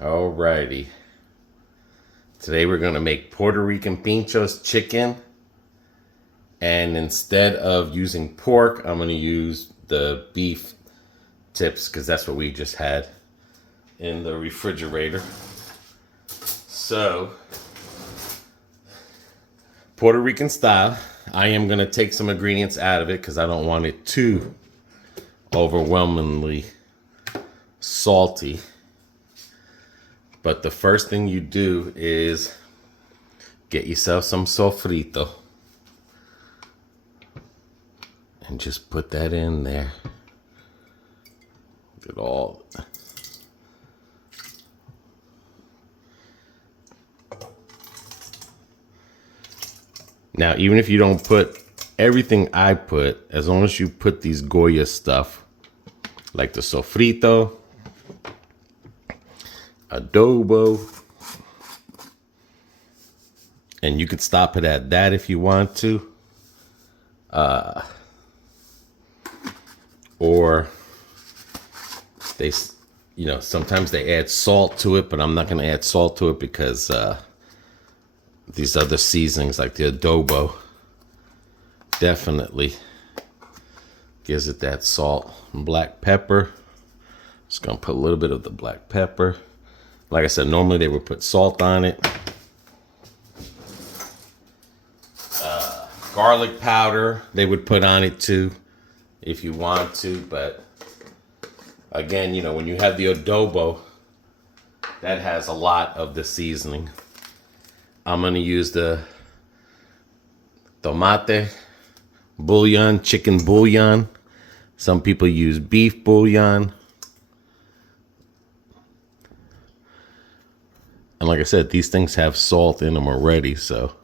Alrighty. Today we're gonna make Puerto Rican Pinchos chicken. And instead of using pork, I'm gonna use the beef tips because that's what we just had in the refrigerator. So, Puerto Rican style, I am gonna take some ingredients out of it because I don't want it too overwhelmingly salty. But the first thing you do is get yourself some sofrito. And just put that in there. Get all. Now, even if you don't put everything I put, as long as you put these Goya stuff, like the sofrito, adobo, and you could stop it at that if you want to, or they, sometimes they add salt to it, but I'm not going to add salt to it because these other seasonings like the adobo definitely gives it that salt. And black pepper, just going to put a little bit of the black pepper. Like I said, normally they would put salt on it. Garlic powder they would put on it too if you want to. But again, when you have the adobo, that has a lot of the seasoning. I'm going to use the tomate bouillon, chicken bouillon. Some people use beef bouillon. And like I said, these things have salt in them already, so.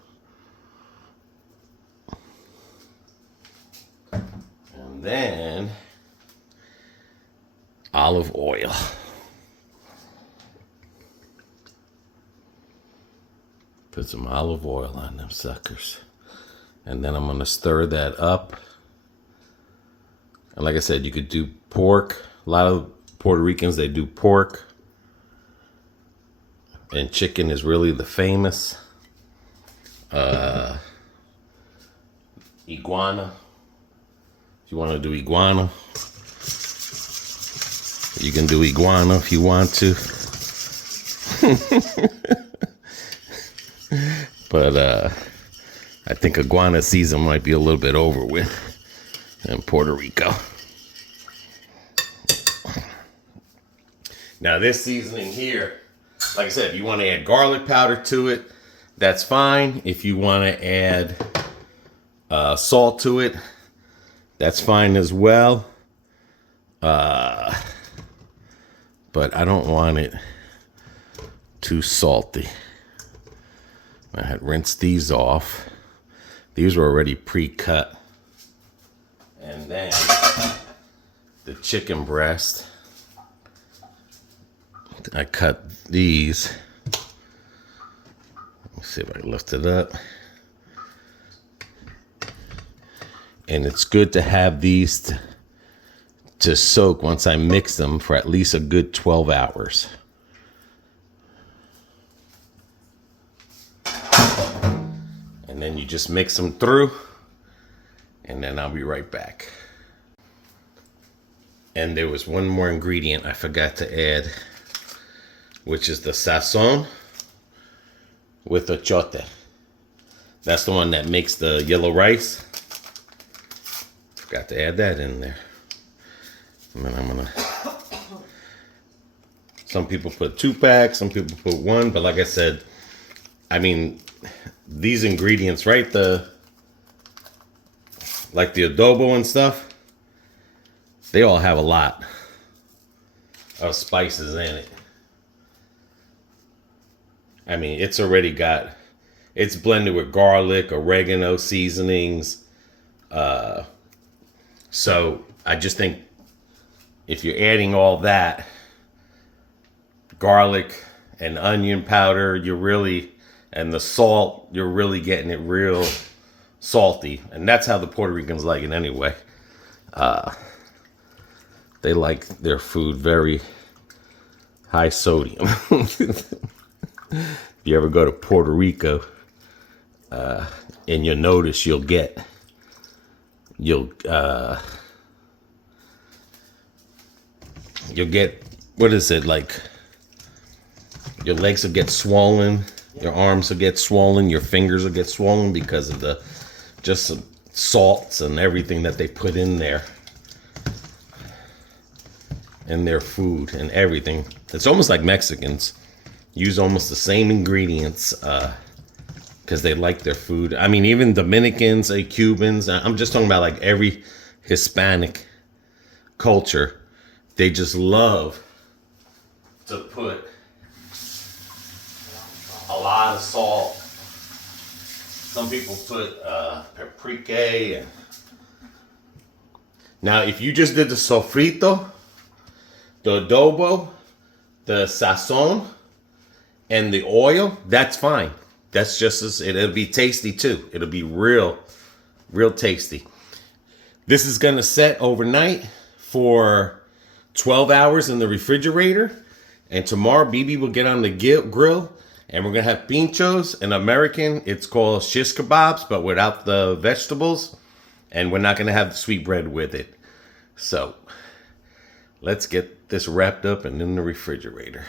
And then olive oil. Put some olive oil on them suckers. And then I'm going to stir that up. And like I said, you could do pork. A lot of Puerto Ricans, they do pork. And chicken is really the famous. Iguana. If you want to do iguana, you can do iguana if you want to. But I think iguana season might be a little bit over with in Puerto Rico. Now this seasoning here, like I said, if you want to add garlic powder to it, that's fine. If you want to add salt to it, that's fine as well. But I don't want it too salty. I had rinsed these off. These were already pre-cut. And then the chicken breast, I cut these. Let me see if I can lift it up. And it's good to have these to soak once I mix them for at least a good 12 hours. And then you just mix them through, and then I'll be right back. And there was one more ingredient I forgot to add, which is the sazon with achote. That's the one that makes the yellow rice. Forgot to add that in there. And then I'm gonna, some people put 2 packs, some people put 1, but like I said, I mean, these ingredients, right? Like the adobo and stuff, they all have a lot of spices in it. I mean, it's already got, it's blended with garlic, oregano, seasonings. So I just think if you're adding all that, garlic and onion powder, and the salt, you're really getting it real salty. And that's how the Puerto Ricans like it anyway. They like their food very high sodium. If you ever go to Puerto Rico, and you'll notice you'll get what is it, like your legs will get swollen, your arms will get swollen, your fingers will get swollen because of the just some salts and everything that they put in there, in their food and everything. It's almost like Mexicans use almost the same ingredients because they like their food. I mean, even Dominicans, Cubans, I'm just talking about like every Hispanic culture, they just love to put a lot of salt. Some people put paprika. And now, if you just did the sofrito, the adobo, the sazon, and the oil, that's fine. That's just as it'll be tasty too. It'll be real tasty. This is gonna set overnight for 12 hours in the refrigerator, and tomorrow BB will get on the grill, and we're gonna have pinchos. In American, it's called shish kebabs, but without the vegetables, and we're not gonna have the sweet bread with it. So let's get this wrapped up and in the refrigerator.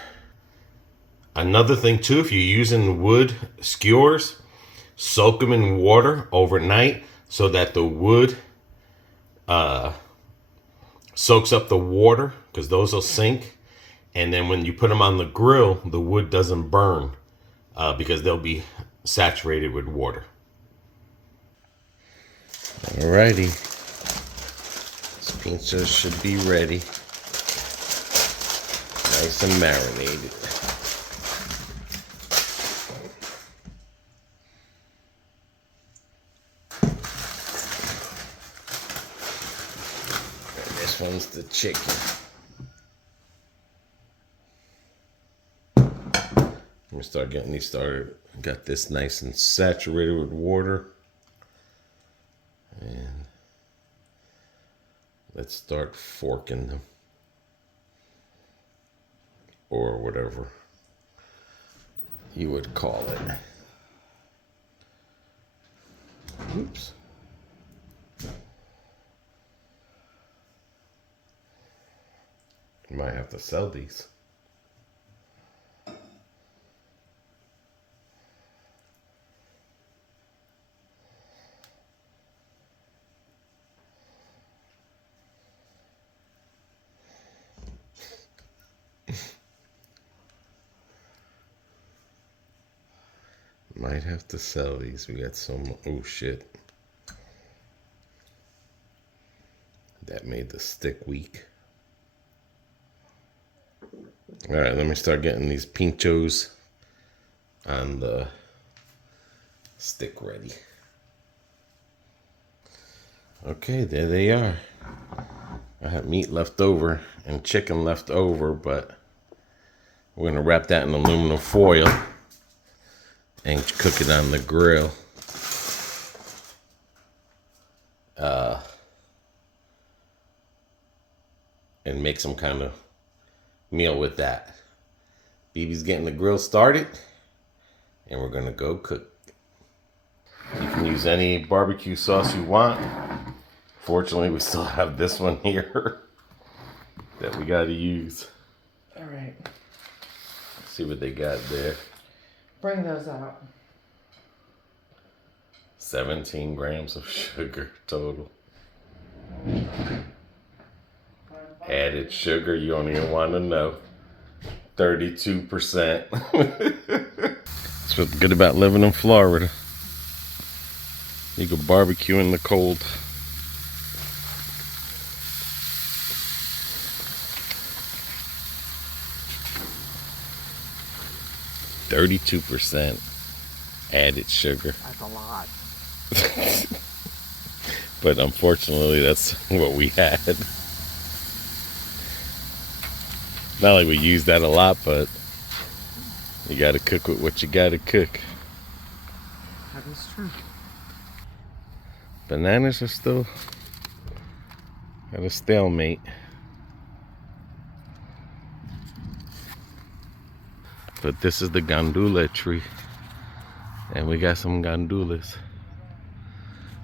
Another thing too, if you're using wood skewers, soak them in water overnight so that the wood soaks up the water, because those will sink. And then when you put them on the grill, the wood doesn't burn because they'll be saturated with water. Alrighty, this pizza should be ready, nice and marinated. This one's the chicken. Let me start getting these started. Got this nice and saturated with water. And let's start forking them. Or whatever you would call it. Oops. Might have to sell these. Might have to sell these. We got some. Oh shit. That made the stick weak. Alright, let me start getting these pinchos on the stick ready. Okay, there they are. I have meat left over and chicken left over, but we're going to wrap that in aluminum foil and cook it on the grill. And make some kind of meal with that. BB's getting the grill started, and we're gonna go cook. You can use any barbecue sauce you want. Fortunately, we still have this one here that we gotta use. All right. Let's see what they got there. Bring those out. 17 grams of sugar total. Added sugar, you don't even want to know. 32%. That's what's good about living in Florida. You can barbecue in the cold. %, added sugar. That's a lot. But unfortunately, that's what we had. Not like we use that a lot, but you gotta cook with what you gotta cook. That is true. Bananas are still at a stalemate. But this is the gandula tree. And we got some gandulas.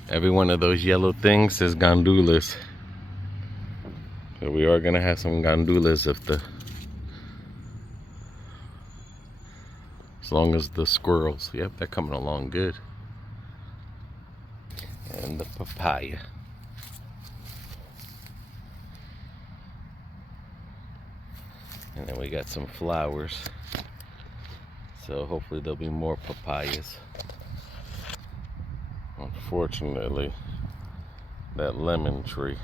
Every one of those yellow things says gandulas. So we are gonna have some gandulas as long as the squirrels, yep, they're coming along good. And the papaya. And then we got some flowers. So hopefully there'll be more papayas. Unfortunately, that lemon tree,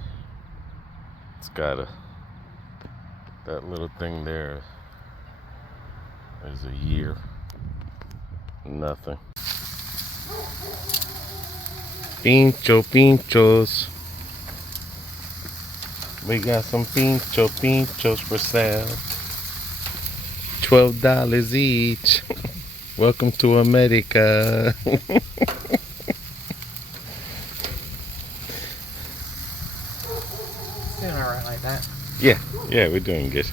it's got that little thing there is a year. Nothing. Pinchos. We got some pinchos for sale. $12 each. Welcome to America. Doing alright like that. Yeah, we're doing good.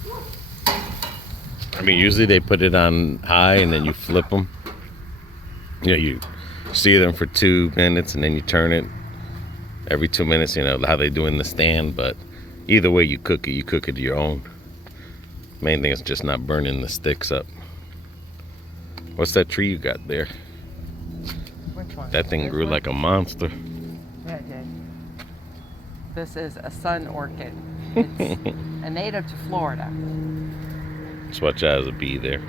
I mean, usually they put it on high and then you flip them. You know, you see them for 2 minutes and then you turn it every 2 minutes, you know, how they do in the stand. But either way you cook it your own. Main thing is just not burning the sticks up. What's that tree you got there? Which one? That thing This grew one? like a monster. Yeah, it did. This is a sun orchid. It's a native to Florida. Just watch out, there's a bee there.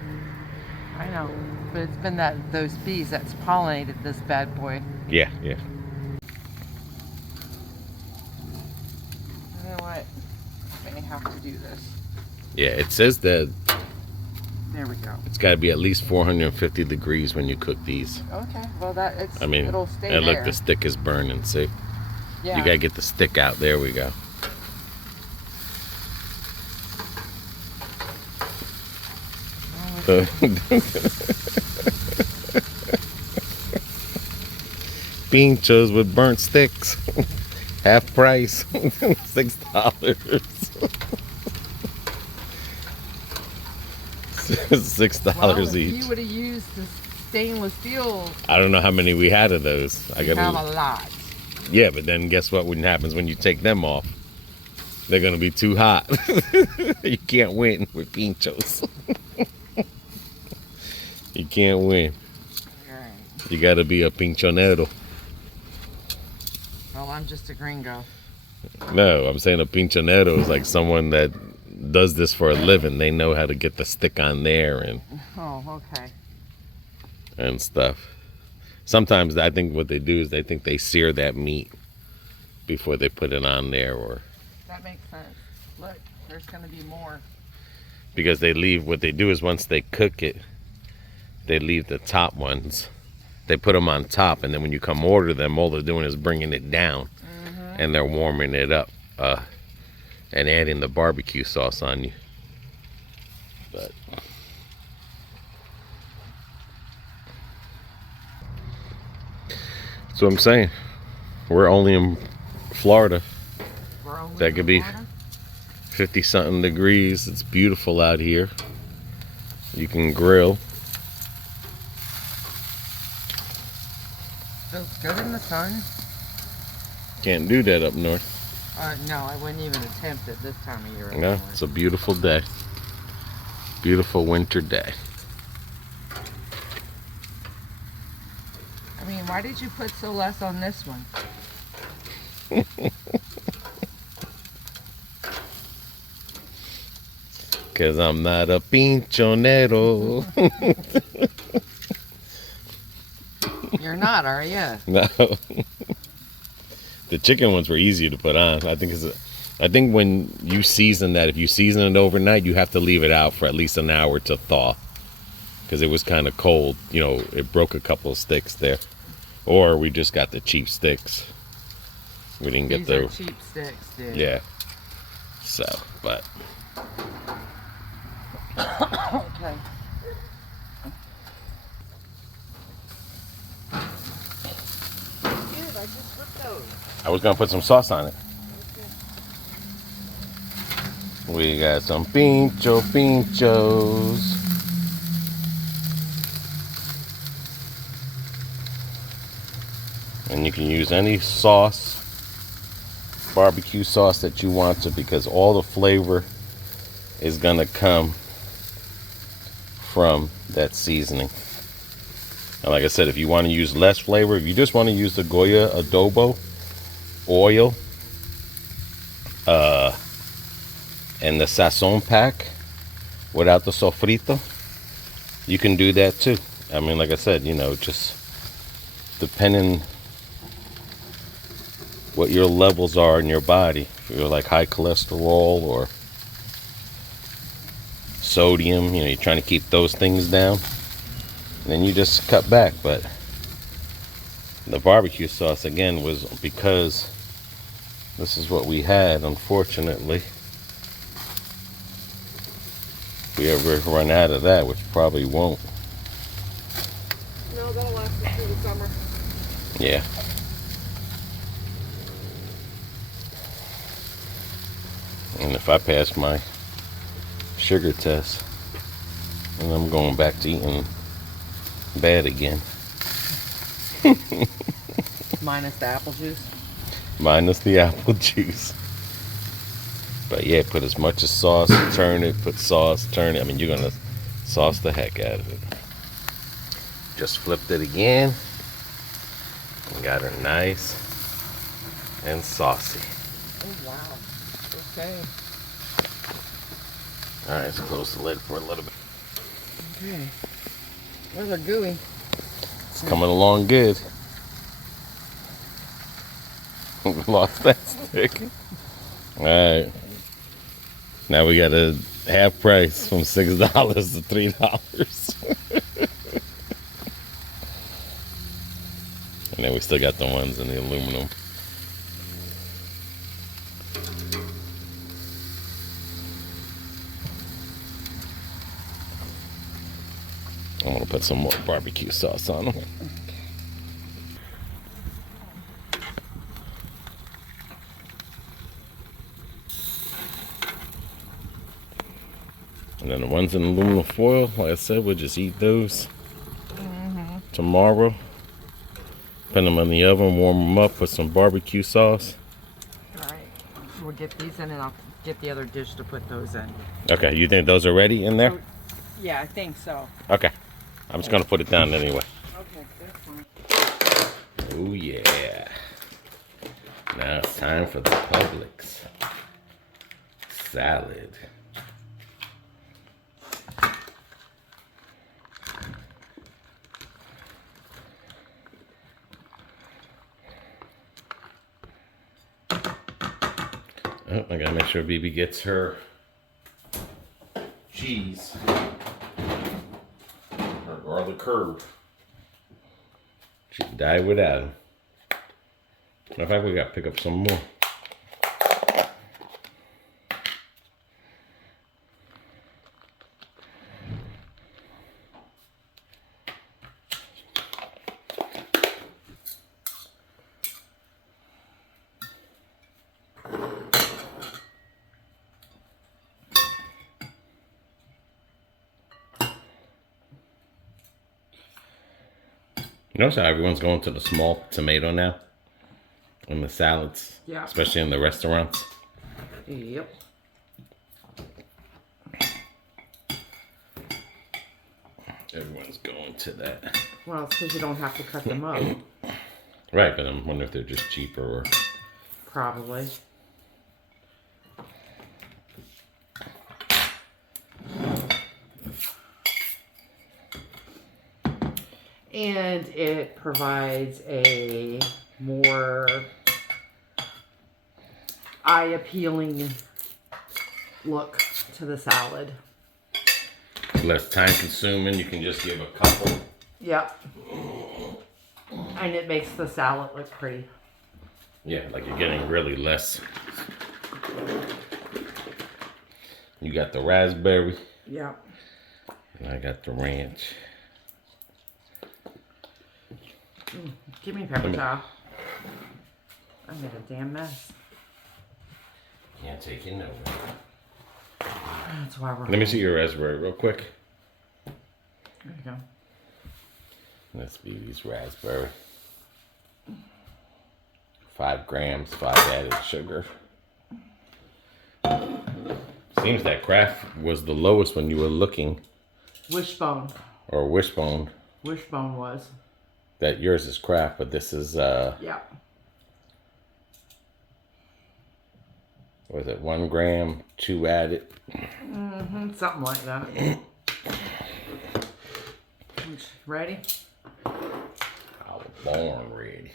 I know, but it's been those bees that's pollinated this bad boy. Yeah. You know what? I may have to do this. Yeah, it says that There we go. it's got to be at least 450 degrees when you cook these. Okay, well I mean, it'll stay and there. look, the stick is burning, see? Yeah. You got to get the stick out. There we go. Pinchos with burnt sticks. Half price. $6. $6 Well, if each. you would have used the stainless steel, I don't know how many we had of those. you have a lot. Yeah, but then guess what happens when you take them off? They're gonna be too hot. You can't win with pinchos. You can't win. Alright. You gotta be a pinchonero. Well, I'm just a gringo. No, I'm saying a pinchonero is like someone that does this for a living. They know how to get the stick on there Oh, okay. and stuff. Sometimes I think what they do is they think they sear that meat before they put it on there, or That makes sense. Look, there's going to be more. because they leave, what they do is once they cook it, they leave the top ones. They put them on top, and then when you come order them, all they're doing is bringing it down, and they're warming it up and adding the barbecue sauce on you. But that's what I'm saying. We're only in Florida. We're only That in could be Florida? 50 something degrees. It's beautiful out here. You can grill. Feels good in the sun. Can't do that up north. No, I wouldn't even attempt it this time of year. No, it's a beautiful day. Beautiful winter day. I mean, why did you put so less on this one? Cause I'm not a pinchonero. You're not, are you? No. The chicken ones were easier to put on. I think when you season that, if you season it overnight, you have to leave it out for at least an hour to thaw. Because it was kind of cold. You know, it broke a couple of sticks there. Or we just got the cheap sticks. We didn't get These are those. cheap sticks, dude. Yeah. So, but Okay. Dude, I just ripped those. I was gonna put some sauce on it. We got some pinchos. And you can use any sauce, barbecue sauce that you want to, because all the flavor is gonna come from that seasoning. And like I said, if you want to use less flavor, if you just want to use the Goya adobo oil and the sazon pack without the sofrito, you can do that too. I mean, like I said, you know, just depending what your levels are in your body. If you're like high cholesterol or sodium, you know, you're trying to keep those things down, then you just cut back. But the barbecue sauce, again, was because this is what we had, unfortunately. If we ever run out of that, which probably won't. No, that'll last us through the summer. Yeah. And if I pass my sugar test, then I'm going back to eating bad again. Minus the apple juice. Minus the apple juice. But yeah, put as much as sauce, turn it, put sauce, turn it. I mean, you're gonna sauce the heck out of it. Just flipped it again. And got her nice and saucy. Oh wow. Okay. Alright, let's close the lid for a little bit. Okay. Those are gooey. It's coming along good. Lost that stick. Alright. Now we got a half price from $6 to $3. And then we still got the ones in the aluminum. I'm gonna put some more barbecue sauce on them. And then the ones in aluminum foil, like I said, we'll just eat those tomorrow. Put them in the oven, warm them up, put some barbecue sauce. Alright. We'll get these in and I'll get the other dish to put those in. Okay, you think those are ready in there? Yeah, I think so. Okay. I'm just gonna put it down anyway. Okay, that's fine. Oh yeah. Now it's time for the Publix salad. Oh, I gotta make sure BB gets her cheese. Her garlic herb. She'd die without him. In fact, we gotta pick up some more. Notice how everyone's going to the small tomato now in the salads, Yeah. especially in the restaurants. Yep. Everyone's going to that. Well, it's because you don't have to cut them up. Right, but I'm wondering if they're just cheaper or... Probably. And it provides a more eye-appealing look to the salad. less time consuming. You can just give a couple. Yep. And it makes the salad look pretty. Yeah, like you're getting really less. You got the raspberry. Yep. And I got the ranch. Give me pepper towel. I made a damn mess. Can't take it nowhere. That's why we're Let me see your raspberry real quick. There you go. Let's be these raspberry. 5 grams, 5 added sugar. Seems that Kraft was the lowest when you were looking. Wishbone. Or Wishbone. Wishbone was. That yours is Kraft, but this is Yeah. was it 1 gram, 2 added? Something like that. Ready? I was born ready.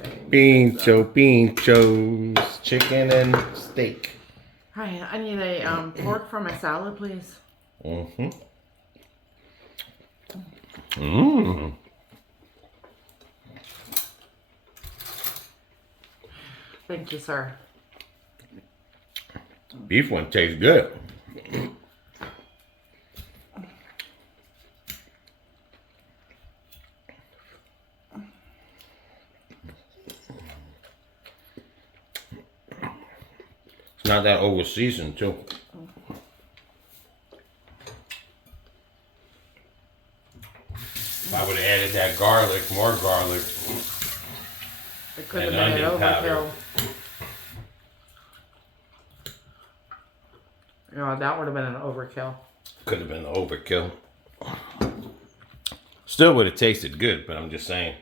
Okay. Pinchos, chicken and steak. Hi, I need a pork for my salad, please. Thank you, sir. Beef one tastes good. It's not that over seasoned too. If I would have added that garlic, more garlic, It could have and been an onion powder. overkill. No, that would have been an overkill. Could have been overkill. Still would have tasted good, but I'm just saying.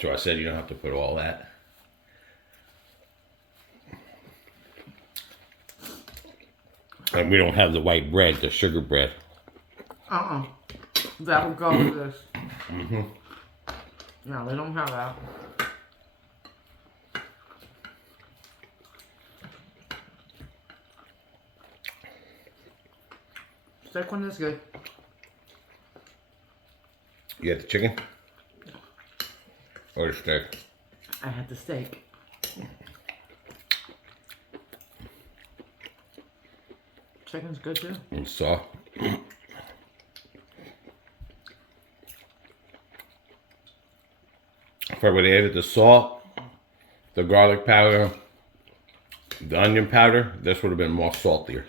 So I said you don't have to put all that. And we don't have the white bread, the sugar bread. That would go with this. No, they don't have that. Steak one is good. You had the chicken? Or the steak? I had the steak. Chicken's good too. And soft. If I would have added the salt, the garlic powder, the onion powder, this would have been more saltier.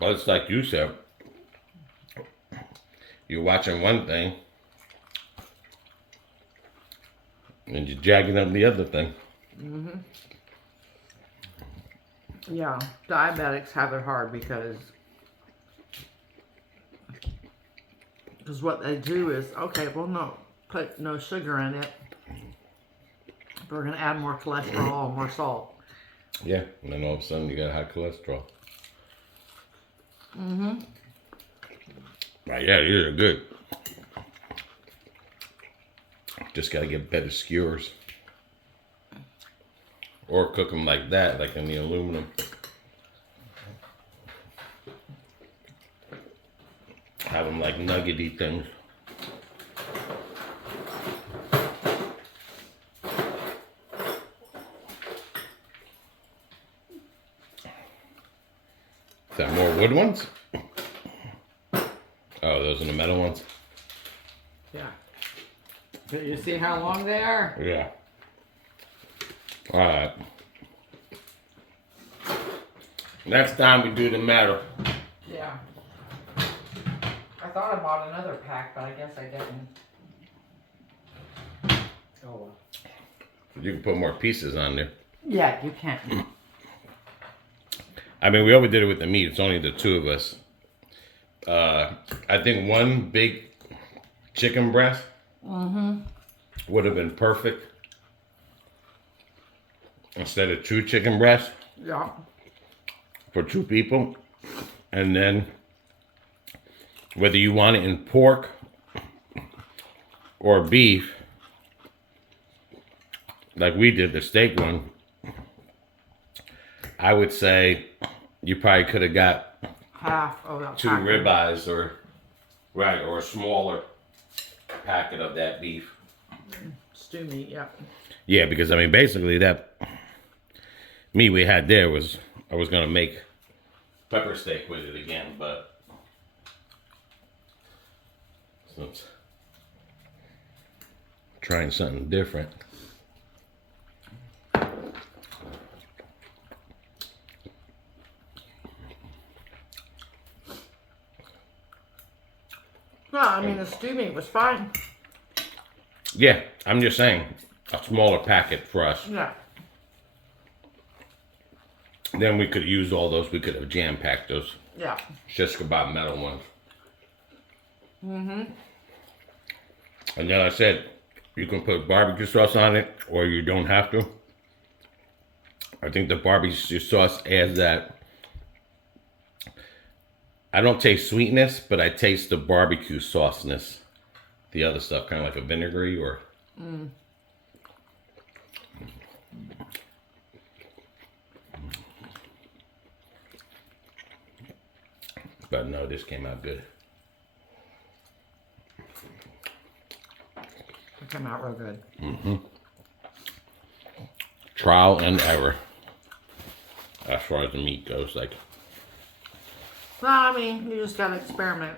Well, it's like you said. You're watching one thing, and you're jagging up the other thing. Yeah, diabetics have it hard because what they do is, okay, well, no, put no sugar in it. But we're going to add more cholesterol and more salt. Yeah, and then all of a sudden you got high cholesterol. Right, yeah, these are good. Just gotta get better skewers. Or cook them like that, like in the aluminum. Have them like nuggety things. Is that more wood ones? Oh, those are the metal ones? Yeah. But you see how long they are? Yeah. Alright. Next time we do the metal. Yeah. I thought I bought another pack, but I guess I didn't. Oh well. You can put more pieces on there. Yeah, you can. I mean, we overdid it with the meat. It's only the two of us. I think one big chicken breast would have been perfect instead of 2 chicken breasts Yeah. for 2 people. And then whether you want it in pork or beef, like we did the steak one, I would say you probably could have got Half of that 2 packet. ribeyes or a smaller packet of that beef. Stew meat, yeah. Yeah, because I mean basically that meat we had there was, I was gonna make pepper steak with it again, but since trying something different. No, I mean the stew meat was fine. Yeah, I'm just saying, a smaller packet for us. Yeah. Then we could use all those. We could have jam-packed those Yeah. shish kebab metal ones. And then I said, you can put barbecue sauce on it, or you don't have to. I think the barbecue sauce adds that. I don't taste sweetness, but I taste the barbecue sauceness. The other stuff, kind of like a vinegary or... But no, this came out good. It came out real good. Trial and error. As far as the meat goes, like... Well, I mean, you just gotta experiment.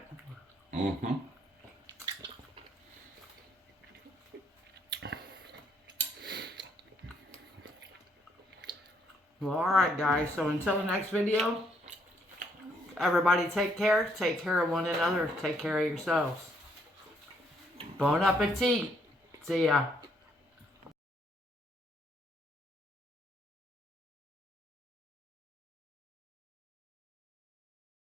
Well, alright guys, so until the next video, everybody take care of one another, take care of yourselves. Bon appetit. See ya.